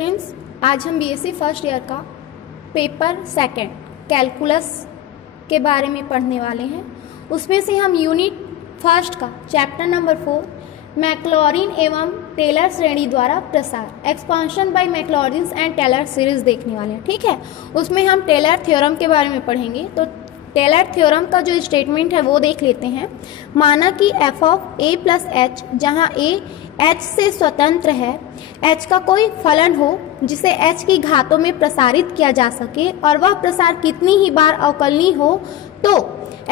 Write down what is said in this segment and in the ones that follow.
Students, आज हम BSc first year का पेपर सेकंड कैलकुलस के बारे में पढ़ने वाले हैं। उसमें से हम यूनिट फर्स्ट का चैप्टर नंबर 4 मैक्लॉरिन एवं टेलर श्रेणी द्वारा प्रसार expansion by Maclaurin and Taylor series देखने वाले हैं। ठीक है, उसमें हम टेलर थ्योरम के बारे में पढ़ेंगे। तो टेलर थ्योरम का जो स्टेटमेंट है वो देख लेते हैं। माना कि f of a plus H, जहाँ a h से स्वतंत्र है, h का कोई फलन हो जिसे h की घातों में प्रसारित किया जा सके और वह प्रसार कितनी ही बार अवकलनीय हो, तो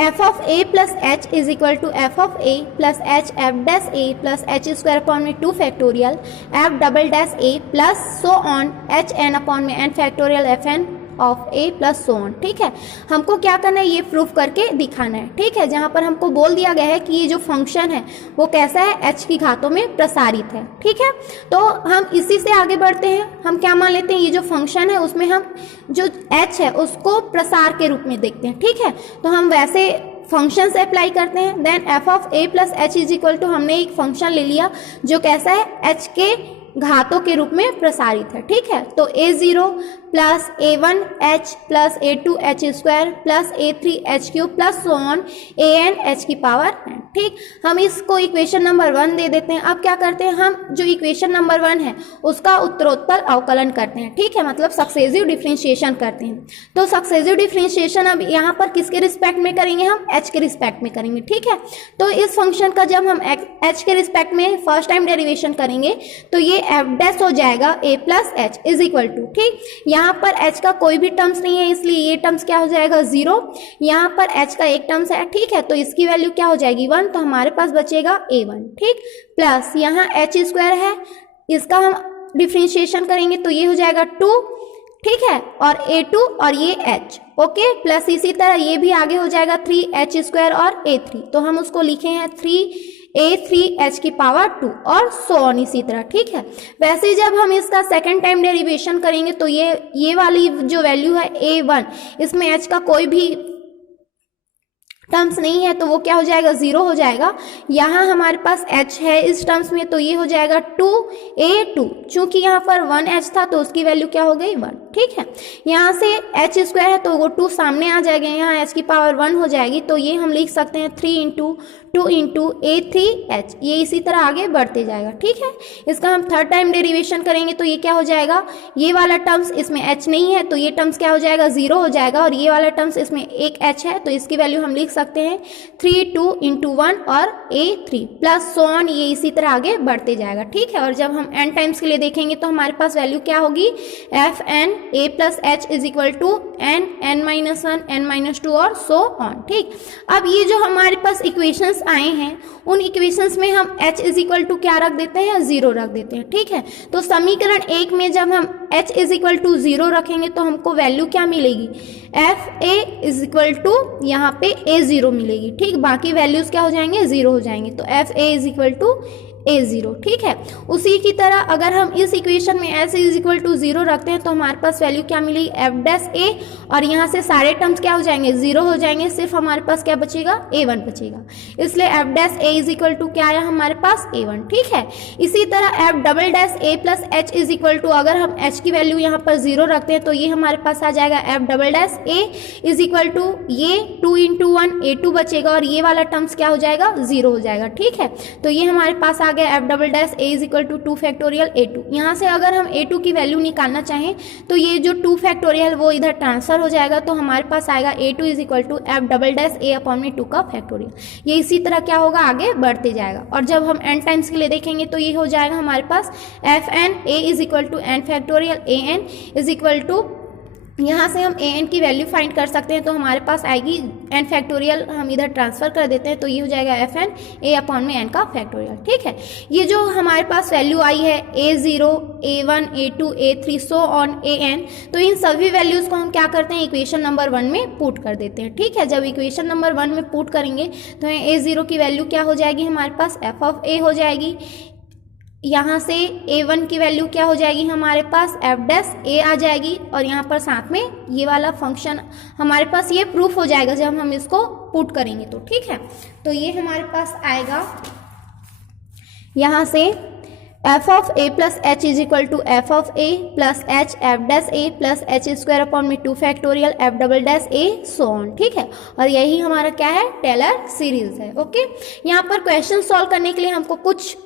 f of a plus h is equal to f of a plus h f dash a plus h square upon में 2 factorial f double dash a plus so on h n upon में n factorial f n of a plus so on. ठीक है, हमको क्या करना है, ये proof करके दिखाना है। ठीक है, जहाँ पर हमको बोल दिया गया है कि ये जो फंक्शन है वो कैसा है, h की घातों में प्रसारित है। ठीक है, तो हम इसी से आगे बढ़ते हैं। हम क्या मान लेते हैं, ये जो फंक्शन है उसमें हम जो h है उसको प्रसार के रूप में देखते हैं। ठीक है, तो हम वैसे फंक्शन से अप्लाई करते हैं। Then f of a plus h is equal to, हमने एक फंक्शन ले लिया जो कैसा है, h के घातों के रूप में प्रसारित है। ठीक है, तो a0 plus a1 h plus a2 h square plus a3 h cube plus so on an h की पावर n। ठीक, हम इसको इक्वेशन नंबर 1 दे देते हैं। अब क्या करते हैं, हम जो इक्वेशन नंबर 1 है उसका उत्तरोत्तर अवकलन करते हैं। ठीक है, मतलब सक्सेसिव डिफरेंशिएशन करते हैं। तो सक्सेसिव डिफरेंशिएशन अब यहाँ पर किसके रिस्पेक्ट में करेंगे, हम h के रिस्पेक्ट में करेंगे। ठीक है, तो इस फंक्शन का जब हम h के रिस्पेक्ट में फर्स्ट टाइम डेरिवेशन करेंगे तो ये एफ डैश हो जाएगा a plus h is equal to, ठीक, यहाँ पर h का कोई भी टर्म्स नहीं है इसलिए ये टर्म्स क्या हो जाएगा 0। यहाँ पर h का एक टर्म्स है, ठीक है, तो इसकी वैल्यू क्या हो जाएगी 1, तो हमारे पास बचेगा a1। ठीक, प्लस यहाँ h स्क्वायर है, इसका हम डिफरेंशिएशन करेंगे तो ये हो जाएगा 2। ठीक है, और a2 और ये h, ओके, प्लस इसी तरह ये भी आगे हो जाएगा 3h स्क्वायर और a3, तो हम उसको लिखे हैं 3a3h की पावर 2 और सो ऑन इसी तरह। ठीक है, वैसे जब हम इसका सेकंड टाइम डेरिवेशन करेंगे तो ये वाली जो वैल्यू है a1, इसमें h का कोई भी टर्म्स नहीं है तो वो क्या हो जाएगा 0 हो जाएगा। यहाँ हमारे पास h है इस टर्म्स में तो ये हो जाएगा 2a2, चूंकि यहाँ पर 1h था तो उसकी वैल्यू क्या हो गई 1। ठीक है, यहाँ से h स्क्वायर है तो वो 2 सामने आ जाएगा, यहाँ h की पावर 1 हो जाएगी, तो ये हम लिख सकते हैं 3 इंटू 2 इंटू a3h, ये इसी तरह आगे बढ़ते जाएगा। ठीक है, इसका हम थर्ड टाइम डेरिवेशन करेंगे तो ये क्या हो जाएगा, ये वाला टर्म्स इसमें h नहीं है तो ये टर्म्स क्या हो जाएगा 0 हो जाएगा, और ये वाला टर्म्स इसमें एक h है तो इसकी वैल्यू हम लिख सकते हैं 3 2 इंटू 1 और a3 प्लस सो ऑन, ये इसी तरह आगे बढ़ते जाएगा। ठीक है, और जब हम n टाइम्स के लिए देखेंगे तो हमारे पास वैल्यू क्या होगी, f N a plus h is equal to n minus 1 n minus 2 और सो ऑन। ठीक, अब ये जो हमारे पास इक्वेशंस आए हैं उन इक्वेशंस में हम h इज इक्वल टू क्या रख देते हैं, 0 रख देते हैं। ठीक है, तो समीकरण 1 में जब हम h इज इक्वल टू 0 रखेंगे तो हमको वैल्यू क्या मिलेगी, f a is equal to यहाँ पे a0 मिलेगी। ठीक, बाकी वैल्यूज क्या हो जाएंगे 0 हो जाएंगे, तो f a is equal to a0। ठीक है, उसी की तरह अगर हम इस इक्वेशन में s इज इक्वल टू 0 रखते हैं तो हमारे पास वैल्यू क्या मिलेगी, एफ डैश a, और यहाँ से सारे टर्म्स क्या हो जाएंगे 0 हो जाएंगे, सिर्फ हमारे पास क्या बचेगा a1 बचेगा, इसलिए f dash a is equal to क्या आया हमारे पास a1। ठीक है, इसी तरह f double dash a plus h is equal to, अगर हम h की वैल्यू यहाँ पर 0 रखते हैं तो ये हमारे पास आ जाएगा f double dash a is equal to ये 2 इंटू 1 a2 बचेगा और ये वाला टर्म्स क्या हो जाएगा 0 हो जाएगा। ठीक है, तो ये हमारे पास आ गया f double dash a is equal to 2 factorial a2। यहाँ से अगर हम a2 की वैल्यू निकालना चाहें तो ये जो 2 फैक्टोरियल वो इधर ट्रांसफर हो जाएगा, तो हमारे पास आएगा a2 is equal to f double dash a upon में 2 का फैक्टोरियल। ये इसी तरह क्या होगा, आगे बढ़ते जाएगा, और जब हम n टाइम्स के लिए देखेंगे तो ये हो जाएगा हमारे पास F N a is equal to n factorial a n is equal to, यहाँ से हम an की वैल्यू फाइंड कर सकते हैं तो हमारे पास आएगी n फैक्टोरियल, हम इधर ट्रांसफर कर देते हैं तो ये हो जाएगा एफ एन a अपॉन में n का फैक्टोरियल। ठीक है, ये जो हमारे पास वैल्यू आई है a0 a1 a2 a3 so on an, तो इन सभी वैल्यूज़ को हम क्या करते हैं, इक्वेशन नंबर 1 में पुट कर देते हैं। ठीक है, जब इक्वेशन नंबर 1 में पुट करेंगे तो a0 की वैल्यू क्या हो जाएगी, हमारे पास एफ ऑफ a हो जाएगी, यहाँ से a1 की वैल्यू क्या हो जाएगी हमारे पास एफ डैश a आ जाएगी, और यहाँ पर साथ में ये वाला फंक्शन हमारे पास ये प्रूफ हो जाएगा जब हम इसको पुट करेंगे तो। ठीक है, तो ये हमारे पास आएगा यहाँ से f of a plus h is equal to f of a plus h f dash a plus h square upon में 2 factorial f double dash a so on, ठीक है। और यही हमारा क्या है, टेलर सीरीज है। ओके, यहाँ पर क्वेश्चन सॉल्व करने के लिए हमको कुछ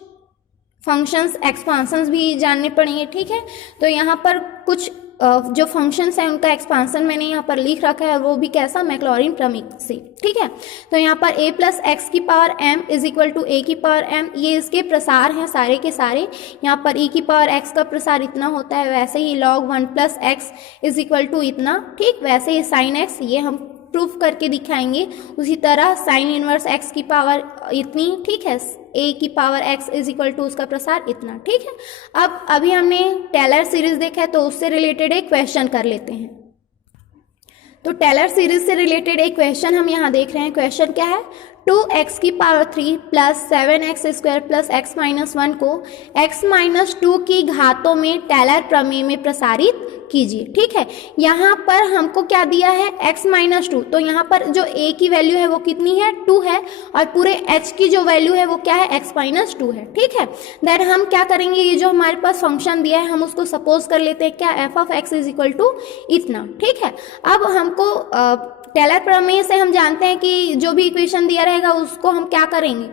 फंक्शंस एक्सपांशंस भी जानने पड़ेंगे, ठीक है। तो यहाँ पर कुछ जो फंक्शंस हैं उनका एक्सपांशन मैंने यहाँ पर लिख रखा है, वो भी कैसा, मैक्लॉरिन प्रमेय से, ठीक है। तो यहाँ पर a प्लस एक्स की power m is equal to a की पावर m, ये इसके प्रसार हैं सारे के सारे। यहाँ पर e की पावर x का प्रसार इतना होता है, वैसे ही log 1 plus x is equal to इतना, ठीक। वैसे ही साइन x ये हम प्रूफ करके दिखाएंगे। उसी तरह साइन इनवर्स x की पावर इतनी, ठीक है, a की power x is equal to उसका प्रसार इतना, ठीक है। अब अभी हमने टेलर सीरीज देखा है, तो उससे रिलेटेड एक क्वेश्चन कर लेते हैं। तो टेलर सीरीज से रिलेटेड एक क्वेश्चन हम यहाँ देख रहे हैं। क्वेश्चन क्या है, 2x की power 3 plus 7x square plus x minus 1 को x माइनस 2 की घातों में टेलर प्रमेय में प्रसारित कीजिए, ठीक है। यहाँ पर हमको क्या दिया है, x माइनस 2, तो यहाँ पर जो a की वैल्यू है वो कितनी है, 2 है, और पूरे h की जो वैल्यू है वो क्या है, x माइनस 2 है, ठीक है। देन हम क्या करेंगे, ये जो हमारे पास फंक्शन दिया है हम उसको सपोज कर लेते हैं क्या, f of x is equal to इतना, ठीक है। अब हमको टेलर प्रमेय से हम जानते हैं कि जो भी इक्वेशन दिया रहेगा उसको हम क्या करेंगे,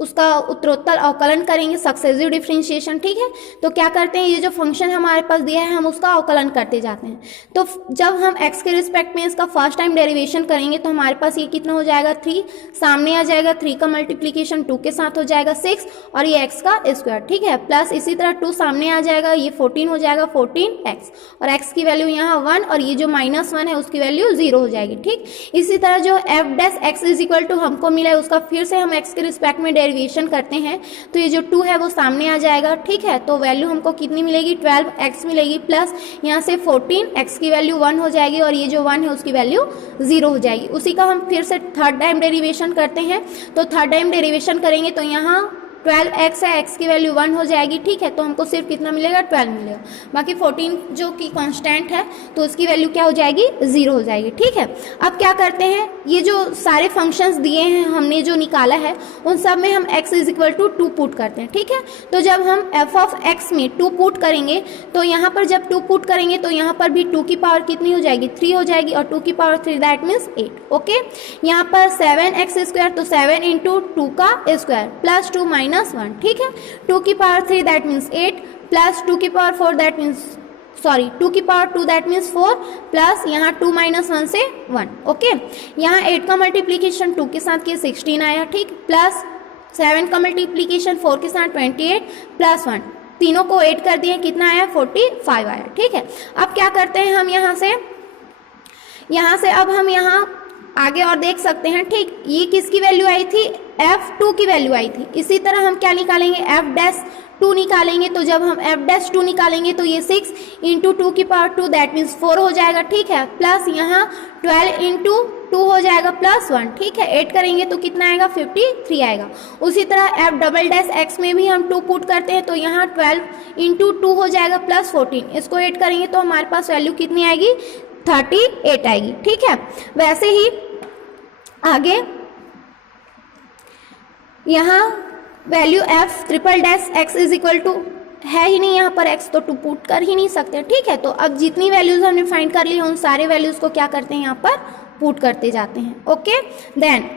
उसका उत्तरोत्तर अवकलन करेंगे, सक्सेसिव डिफरेंशिएशन, ठीक है। तो क्या करते हैं, ये जो फंक्शन हमारे पास दिया है हम उसका अवकलन करते जाते हैं। तो जब हम x के रिस्पेक्ट में इसका फर्स्ट टाइम डेरिवेशन करेंगे तो हमारे पास ये कितना हो जाएगा, 3 सामने आ जाएगा, 3 का मल्टीप्लीकेशन 2 के साथ हो जाएगा 6, और ये x का स्क्वायर, ठीक है, प्लस इसी तरह 2 सामने आ जाएगा, ये 14 हो जाएगा, 14x, और x की वैल्यू यहाँ 1, और ये जो -1 है उसकी वैल्यू 0 हो जाएगी, ठीक। इसी तरह जो f डैश x इज इक्वल टू हमको मिला है उसका फिर से हम x के रिस्पेक्ट में डेरिवेशन करते हैं, तो ये जो 2 है वो सामने आ जाएगा, ठीक है। तो वैल्यू हमको कितनी मिलेगी, 12x मिलेगी, प्लस यहाँ से 14x की वैल्यू 1 हो जाएगी, और ये जो 1 है उसकी वैल्यू 0 हो जाएगी। उसी का हम फिर से थर्ड टाइम डेरिवेशन करते हैं, तो थर्ड टाइम डेरिवेशन करेंगे तो यहाँ 12x है, x की वैल्यू 1 हो जाएगी, ठीक है। तो हमको सिर्फ कितना मिलेगा, 12 मिलेगा, बाकी 14 जो कि कांस्टेंट है तो उसकी वैल्यू क्या हो जाएगी, 0 हो जाएगी, ठीक है। अब क्या करते हैं, ये जो सारे फंक्शंस दिए हैं हमने जो निकाला है उन सब में हम x is equal to 2 put करते हैं, ठीक है। तो जब हम f ऑफ x में 2 पुट करेंगे तो यहाँ पर जब 2 पुट करेंगे तो यहाँ पर भी 2 की पावर कितनी हो जाएगी, 3 हो जाएगी, और 2 की पावर 3 दैट मीन्स 8, ओके। यहाँ पर 7x स्क्वायर, तो 7 इंटू 2 का स्क्वायर प्लस 2 -1, ठीक है। 2 की पावर 3 दैट मीन्स 8, प्लस 2 की पावर 4 दैट मीन्स 2 की पावर 2 दैट मीन्स 4, प्लस यहाँ 2 - 1 से 1, ओके। यहाँ 8 का मल्टीप्लीकेशन 2 के साथ किया 16 आया, ठीक, प्लस 7 का मल्टीप्लीकेशन 4 के साथ 28, प्लस 1, तीनों को 8 कर दिए, कितना आया, 45 आया, ठीक है। अब क्या करते हैं हम यहाँ से अब हम यहाँ आगे और देख सकते हैं, ठीक। ये किसकी वैल्यू आई थी, f2 की वैल्यू आई थी। इसी तरह हम क्या निकालेंगे, f डैश 2 निकालेंगे, तो जब हम f डैश 2 निकालेंगे तो ये 6 इंटू 2 की पावर 2 दैट मीन्स 4 हो जाएगा, ठीक है, प्लस यहाँ 12 इंटू 2 हो जाएगा प्लस 1, ठीक है। 8 करेंगे तो कितना आएगा, 53 आएगा। उसी तरह f डबल डैश x में भी हम 2 पुट करते हैं, तो यहाँ 12 इंटू 2 हो जाएगा प्लस 14, इसको 8 करेंगे तो हमारे पास वैल्यू कितनी आएगी, 38 आएगी, ठीक है। वैसे ही आगे यहाँ value f triple dash x is equal to है ही नहीं यहाँ पर x, तो 2 पुट कर ही नहीं सकते, ठीक है। तो अब जितनी वैल्यूज हमने फाइंड कर ली उन सारे वैल्यूज को क्या करते हैं, यहाँ पर पुट करते जाते हैं, ओके। देन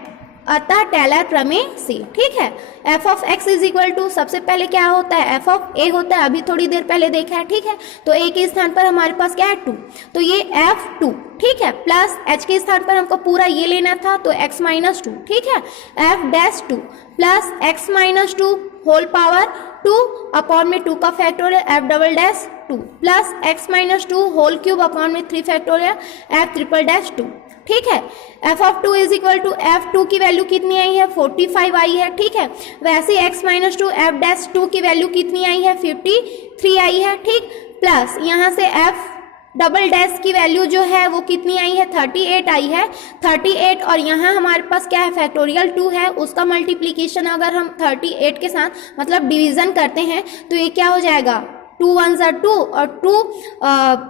अतः टेलर प्रमेय से, ठीक है, f of x is equal to, सबसे पहले क्या होता है, f ऑफ a होता है, अभी थोड़ी देर पहले देखा है, ठीक है। तो a के स्थान पर हमारे पास क्या है, 2, तो ये f2, ठीक है, प्लस h के स्थान पर हमको पूरा ये लेना था तो x माइनस 2, ठीक है, f dash 2 plus x minus 2 whole power 2 upon में 2 का factorial f double dash 2 plus x minus 2 whole cube upon में 3 फैक्टोरियल f ट्रिपल डैश 2, ठीक है। f of 2 is equal to f2 की वैल्यू कितनी आई है, 45 आई है, ठीक है। वैसे x माइनस 2 f डैश 2 की वैल्यू कितनी आई है, 53 आई है, ठीक, प्लस यहाँ से f डबल डैश की वैल्यू जो है वो कितनी आई है, 38 आई है, 38, और यहाँ हमारे पास क्या है, फैक्टोरियल 2 है, उसका मल्टीप्लीकेशन अगर हम 38 के साथ मतलब डिवीजन करते हैं तो ये क्या हो जाएगा, 2 1 ज़ा 2 और 2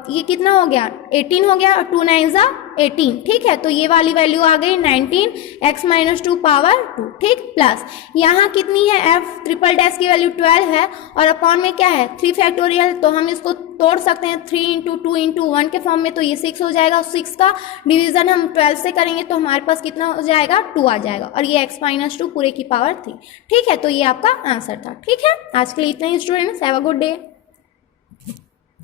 ये कितना हो गया 18 हो गया और 2 9 ज़ा 18, ठीक है। तो ये वाली वैल्यू आ गई 19 x माइनस 2 पावर 2, ठीक। प्लस यहाँ कितनी है f ट्रिपल डैश की वैल्यू 12 है और अपॉन में क्या है 3 फैक्टोरियल, तो हम इसको तोड़ सकते हैं 3 इंटू 2 इंटू 1 के फॉर्म में, तो ये 6 हो जाएगा। 6 का डिवीजन हम 12 से करेंगे तो हमारे पास कितना हो जाएगा 2 आ जाएगा और ये x माइनस 2 पूरे की पावर 3, ठीक है। तो ये आपका आंसर था, ठीक है। आज के लिए इतना ही students, have a good day.